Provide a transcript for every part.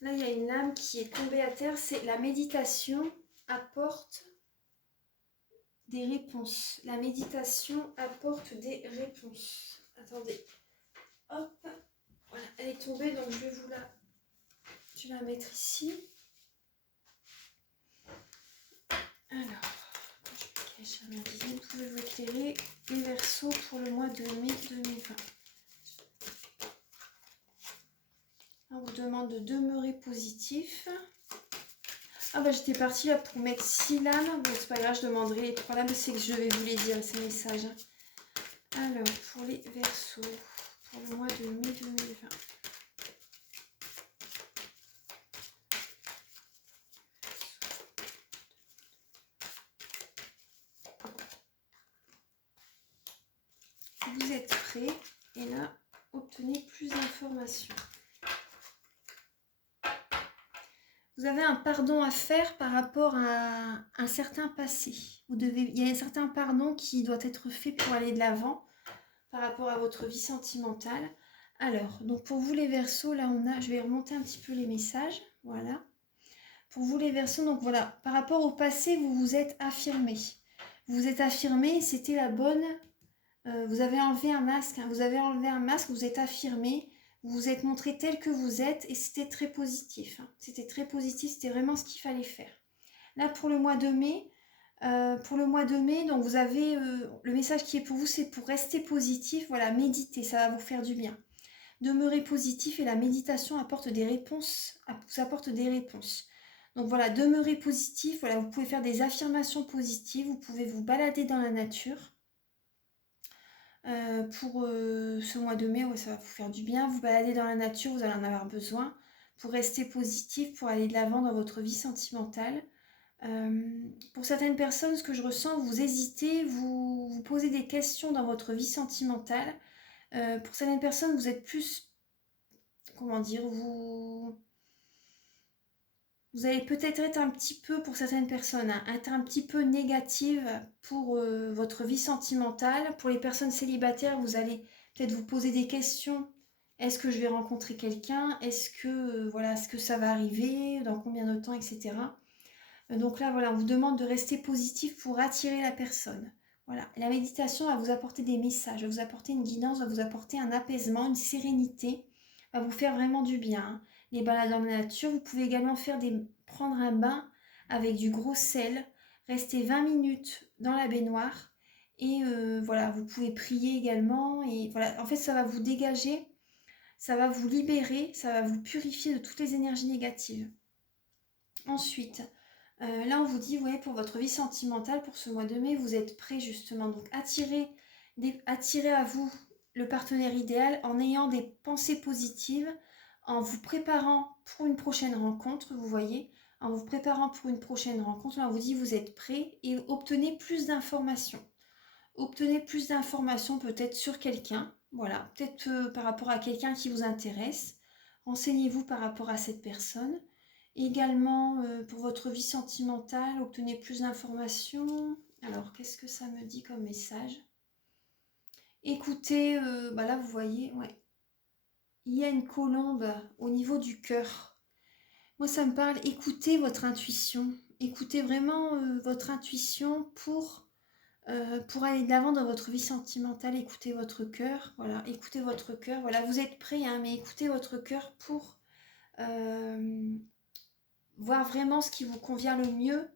Là, il y a une âme qui est tombée à terre. C'est la méditation apporte des réponses. La méditation apporte des réponses. Attendez. Hop. Voilà, elle est tombée, donc je vais la mettre ici. Alors, je vais cacher ma vision. Pouvez-vous éclairer les Verseaux pour le mois de mai 2020? On vous demande de demeurer positif. Ah bah j'étais partie là pour mettre 6 lames. Bon c'est pas grave, je demanderai les 3 lames, c'est que je vais vous les dire ces messages. Alors pour les Verseaux, pour le mois de mai 2020. Vous êtes prêts et là, obtenez plus d'informations. Vous avez un pardon à faire par rapport à un certain passé. Il y a un certain pardon qui doit être fait pour aller de l'avant par rapport à votre vie sentimentale. Alors, donc pour vous les Verseaux, là je vais remonter un petit peu les messages, voilà. Pour vous les Verseaux, donc voilà, par rapport au passé, vous vous êtes affirmé. Vous vous êtes affirmé, c'était la bonne... vous avez enlevé un masque, vous êtes affirmé, vous vous êtes montré tel que vous êtes et c'était très positif. C'était très positif, c'était vraiment ce qu'il fallait faire. Là, pour le mois de mai, donc vous avez le message qui est pour vous, c'est pour rester positif. Voilà, méditez, ça va vous faire du bien. Demeurez positif et la méditation apporte des réponses, vous apporte des réponses. Donc voilà, demeurez positif. Voilà, vous pouvez faire des affirmations positives, vous pouvez vous balader dans la nature. Pour ce mois de mai, ouais, ça va vous faire du bien. Vous balader dans la nature, vous allez en avoir besoin pour rester positif, pour aller de l'avant dans votre vie sentimentale. Pour certaines personnes, ce que je ressens, vous hésitez, vous posez des questions dans votre vie sentimentale. Pour certaines personnes, vous êtes plus, comment dire, vous allez peut-être être un petit peu, pour certaines personnes, être un petit peu négative pour votre vie sentimentale. Pour les personnes célibataires, vous allez peut-être vous poser des questions. Est-ce que je vais rencontrer quelqu'un? Est-ce que ça va arriver? Dans combien de temps, etc. Donc là, voilà, on vous demande de rester positif pour attirer la personne. Voilà, la méditation va vous apporter des messages, va vous apporter une guidance, va vous apporter un apaisement, une sérénité, va vous faire vraiment du bien. Les balades dans la nature, vous pouvez également prendre un bain avec du gros sel, rester 20 minutes dans la baignoire et voilà, vous pouvez prier également et voilà, en fait ça va vous dégager, ça va vous libérer, ça va vous purifier de toutes les énergies négatives. Ensuite, là on vous dit, ouais, pour votre vie sentimentale, pour ce mois de mai, vous êtes prêts justement. Donc attirez à vous le partenaire idéal en ayant des pensées positives, en vous préparant pour une prochaine rencontre, vous voyez, en vous préparant pour une prochaine rencontre, là on vous dit vous êtes prêts et obtenez plus d'informations. Obtenez plus d'informations peut-être sur quelqu'un, voilà, peut-être par rapport à quelqu'un qui vous intéresse. Renseignez-vous par rapport à cette personne. Également, pour votre vie sentimentale, obtenez plus d'informations. Alors, qu'est-ce que ça me dit comme message? Écoutez, là, vous voyez, ouais, il y a une colombe au niveau du cœur. Moi, ça me parle, écoutez votre intuition. Écoutez vraiment votre intuition pour aller de l'avant dans votre vie sentimentale. Écoutez votre cœur, voilà, écoutez votre cœur. Voilà, vous êtes prêts, mais écoutez votre cœur pour... voir vraiment ce qui vous convient le mieux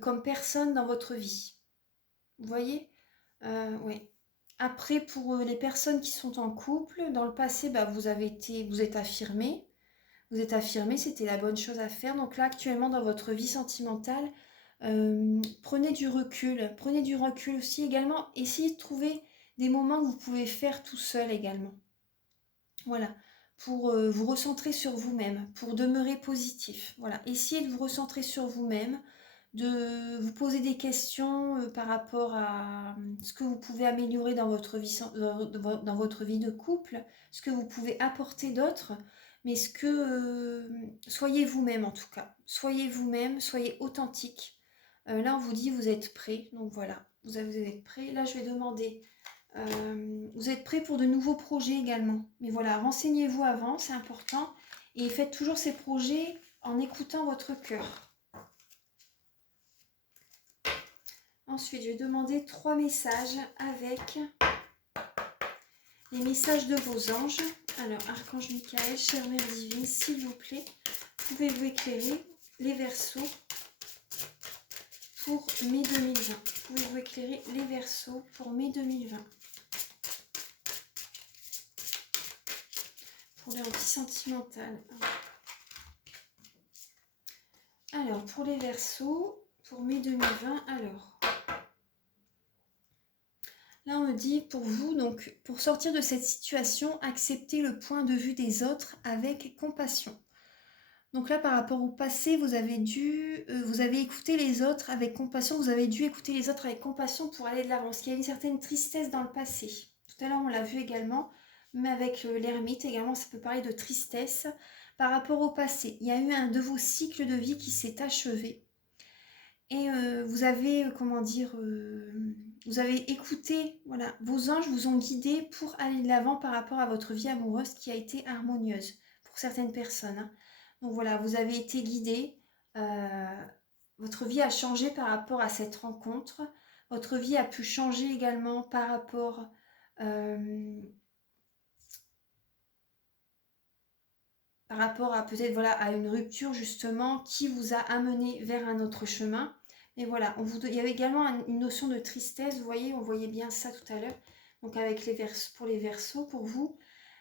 comme personne dans votre vie. Vous voyez? Ouais. Après, pour les personnes qui sont en couple, dans le passé, vous êtes affirmé. Vous êtes affirmé, c'était la bonne chose à faire. Donc là, actuellement, dans votre vie sentimentale, prenez du recul. Prenez du recul aussi également. Essayez de trouver des moments que vous pouvez faire tout seul également. Voilà, pour vous recentrer sur vous-même, pour demeurer positif. Voilà, essayez de vous recentrer sur vous-même, de vous poser des questions par rapport à ce que vous pouvez améliorer dans votre vie, dans votre vie de couple, ce que vous pouvez apporter d'autre, mais soyez vous-même en tout cas. Soyez vous-même, soyez authentique. Là, on vous dit vous êtes prêts, donc voilà, vous êtes prêts. Là, je vais demander Vous êtes prêt pour de nouveaux projets également. Mais voilà, renseignez-vous avant, c'est important. Et faites toujours ces projets en écoutant votre cœur. Ensuite, je vais demander 3 messages avec les messages de vos anges. Alors, Archange Michael, chère Mère Divine, s'il vous plaît, pouvez-vous éclairer les Verseaux pour mai 2020. Pouvez-vous éclairer les Verseaux pour mai 2020 pour les anti-sentimentales. Alors, pour les Verseaux, pour mai 2020, alors... Là, on me dit, pour vous, donc, pour sortir de cette situation, acceptez le point de vue des autres avec compassion. Donc là, par rapport au passé, vous avez écouté les autres avec compassion, vous avez dû écouter les autres avec compassion pour aller de l'avant. Parce qu'il y a une certaine tristesse dans le passé. Tout à l'heure, on l'a vu également, mais avec l'ermite également, ça peut parler de tristesse. Par rapport au passé, il y a eu un de vos cycles de vie qui s'est achevé. Et vous avez, vous avez écouté, voilà, vos anges vous ont guidé pour aller de l'avant par rapport à votre vie amoureuse qui a été harmonieuse pour certaines personnes. Hein. Donc voilà, vous avez été guidé, votre vie a changé par rapport à cette rencontre, votre vie a pu changer également par rapport à peut-être voilà, à une rupture justement qui vous a amené vers un autre chemin. Mais voilà, il y avait également une notion de tristesse, vous voyez, on voyait bien ça tout à l'heure. Donc avec pour les Verseaux, pour vous.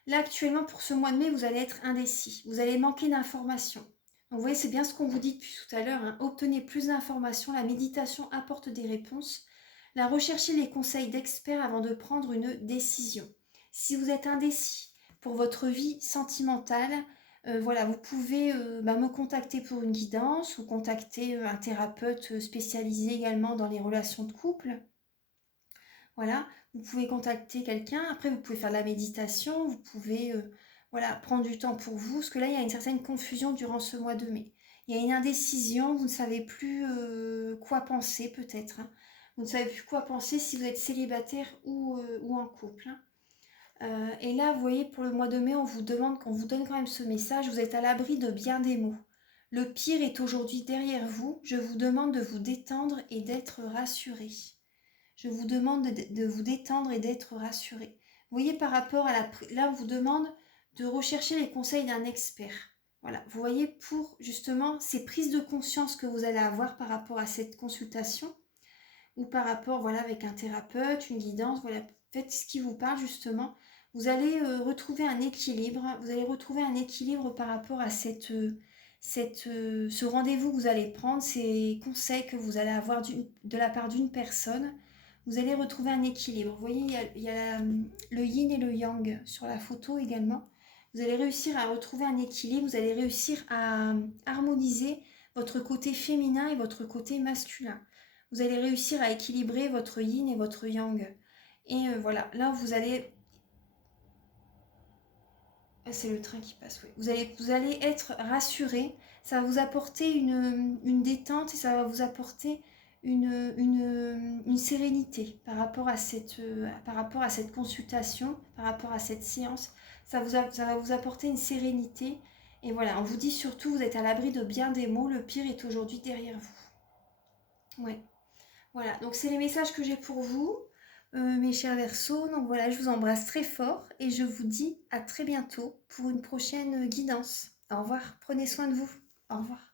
Là actuellement, pour ce mois de mai, vous allez être indécis, vous allez manquer d'informations. Donc vous voyez, c'est bien ce qu'on vous dit depuis tout à l'heure, hein. Obtenez plus d'informations, la méditation apporte des réponses. Là, recherchez les conseils d'experts avant de prendre une décision. Si vous êtes indécis pour votre vie sentimentale, voilà, vous pouvez me contacter pour une guidance ou contacter un thérapeute spécialisé également dans les relations de couple. Voilà, vous pouvez contacter quelqu'un. Après, vous pouvez faire de la méditation. Vous pouvez voilà, prendre du temps pour vous. Parce que là, il y a une certaine confusion durant ce mois de mai. Il y a une indécision. Vous ne savez plus quoi penser peut-être. Hein. Vous ne savez plus quoi penser si vous êtes célibataire ou en couple. Hein. Et là, vous voyez, pour le mois de mai, on vous donne quand même ce message. Vous êtes à l'abri de bien des mots. Le pire est aujourd'hui derrière vous. Je vous demande de vous détendre et d'être rassuré. Je vous demande de vous détendre et d'être rassuré. Vous voyez, par rapport à là, on vous demande de rechercher les conseils d'un expert. Voilà, vous voyez, pour justement ces prises de conscience que vous allez avoir par rapport à cette consultation ou par rapport, voilà, avec un thérapeute, une guidance, voilà, faites ce qui vous parle justement. Vous allez retrouver un équilibre. Vous allez retrouver un équilibre par rapport à ce rendez-vous que vous allez prendre, ces conseils que vous allez avoir de la part d'une personne. Vous allez retrouver un équilibre. Vous voyez, il y a le yin et le yang sur la photo également. Vous allez réussir à retrouver un équilibre. Vous allez réussir à harmoniser votre côté féminin et votre côté masculin. Vous allez réussir à équilibrer votre yin et votre yang. Et voilà, là vous allez... Ah, c'est le train qui passe, oui. Vous allez être rassuré. Ça va vous apporter une détente et ça va vous apporter une sérénité par rapport à cette consultation, par rapport à cette séance. Ça va vous apporter une sérénité. Et voilà, on vous dit surtout, vous êtes à l'abri de bien des mots. Le pire est aujourd'hui derrière vous. Ouais. Voilà, donc c'est les messages que j'ai pour vous, mes chers Verseaux. Donc voilà, je vous embrasse très fort et je vous dis à très bientôt pour une prochaine guidance. Au revoir, prenez soin de vous. Au revoir.